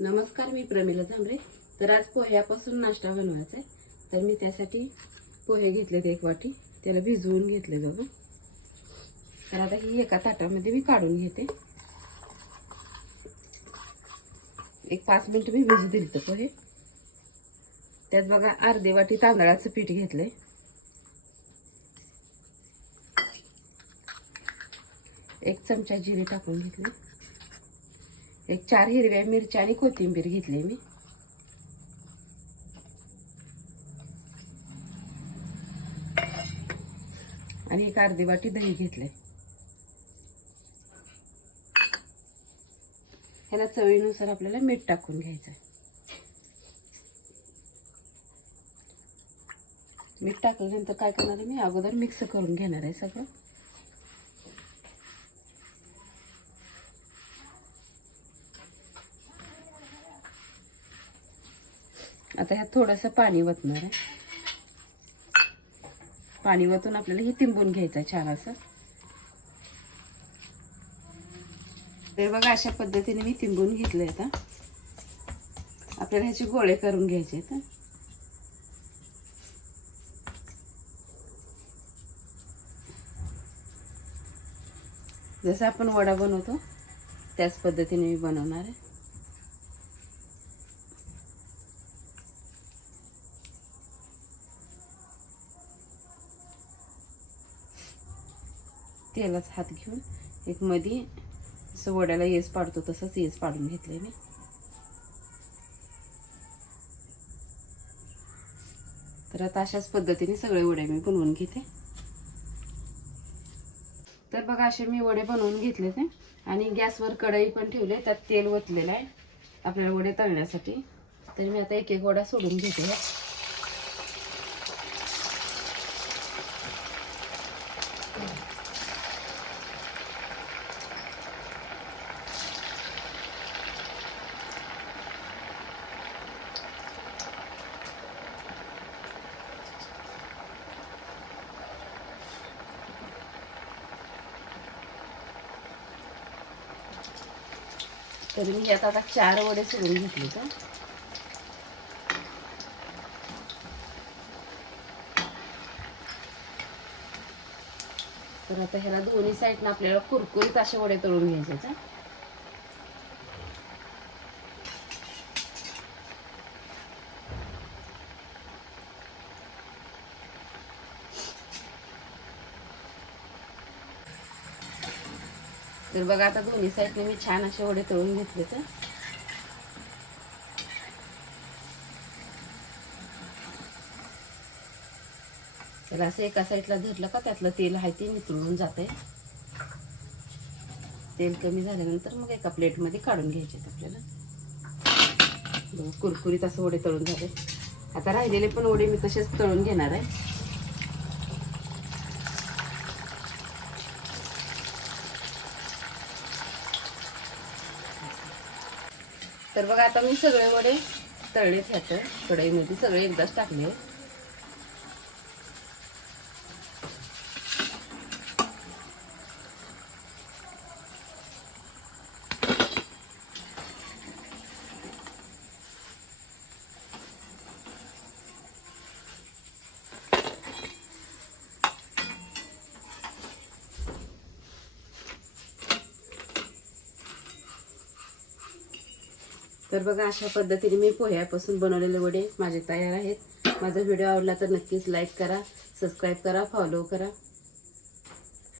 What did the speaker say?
नमस्कार मी प्रमिला झांबरे. तर आज पोह्यापासून नाश्ता बनवायचा आहे. तर मी त्यासाठी पोहे घेतलेत एक वाटी. त्याला भिजवून घेतले जाऊन तर आता ही एका ताटामध्ये मी काढून घेते. एक पाच मिनिट मी भिजू दिली तर पोहे. त्यात बघा अर्धे वाटी तांदळाचं पीठ घेतलंय. एक चमचा जिरे टाकून घेतले. एक चार हिरव्या मिरच्या आणि कोथिंबीर घेतली मी. आणि एक अर्धी वाटी दही घेतले ह्याला चवीनुसार आपल्याला मीठ टाकून घ्यायचं आहे मीठ टाकल्यानंतर काय करणार आहे मी? अगोदर मिक्स करून घेणार आहे सगळं. आता ह्यात थोडंसं पाणी वतणार आहे. पाणी वतून आपल्याला हे तिंबून घ्यायचं आहे छान असं. तर बघा अशा पद्धतीने मी तिंबून घेतलंय आता. आपल्याला ह्याचे गोळे करून घ्यायचे आहेत. जसं आपण वडा बनवतो त्याच पद्धतीने मी बनवणार आहे. तेलाच हात घेऊन एक मध्ये असं वड्याला येस पाडतो तसंच येस पाडून घेतले मी. तर आता अशाच पद्धतीने सगळे वडे मी बनवून घेते. तर बघा असे मी वडे बनवून घेतले ते. आणि गॅसवर कढई पण ठेवले त्यात तेल ओतलेलं आहे. आपल्याला वडे तळण्यासाठी. तर मी आता एक एक वडा सोडून घेते. तर मी म्हणजे आता आता चार वडे सोडून घेतले का? तर आता ह्याला दोन्ही साईडनं आपल्याला कुरकुरीत असे वडे तळून घ्यायचे आहेत, तर बघा आता दोन्ही साईडने मी छान असे वडे तळून घेतले तर. तर असं एका साईडला धरलं का त्यातलं तेल आहे ते नितळून जाते तेल कमी झाल्यानंतर मग एका प्लेटमध्ये काढून घ्यायचे आपल्याला. कुरकुरीत असं वडे तळून झाले. आता राहिलेले पण वडे मी तसेच तळून घेणार आहे. तर बघा आता मी सगळे वडे तळलेत ह्यात कढईमध्ये सगळे एकदाच टाकले. तर बघा अशा पद्धतीने मी पोह्यापासून बनवलेले वडे माझे तयार आहेत. माझा व्हिडिओ आवडला तर नक्कीच लाईक करा सबस्क्राईब करा फॉलो करा.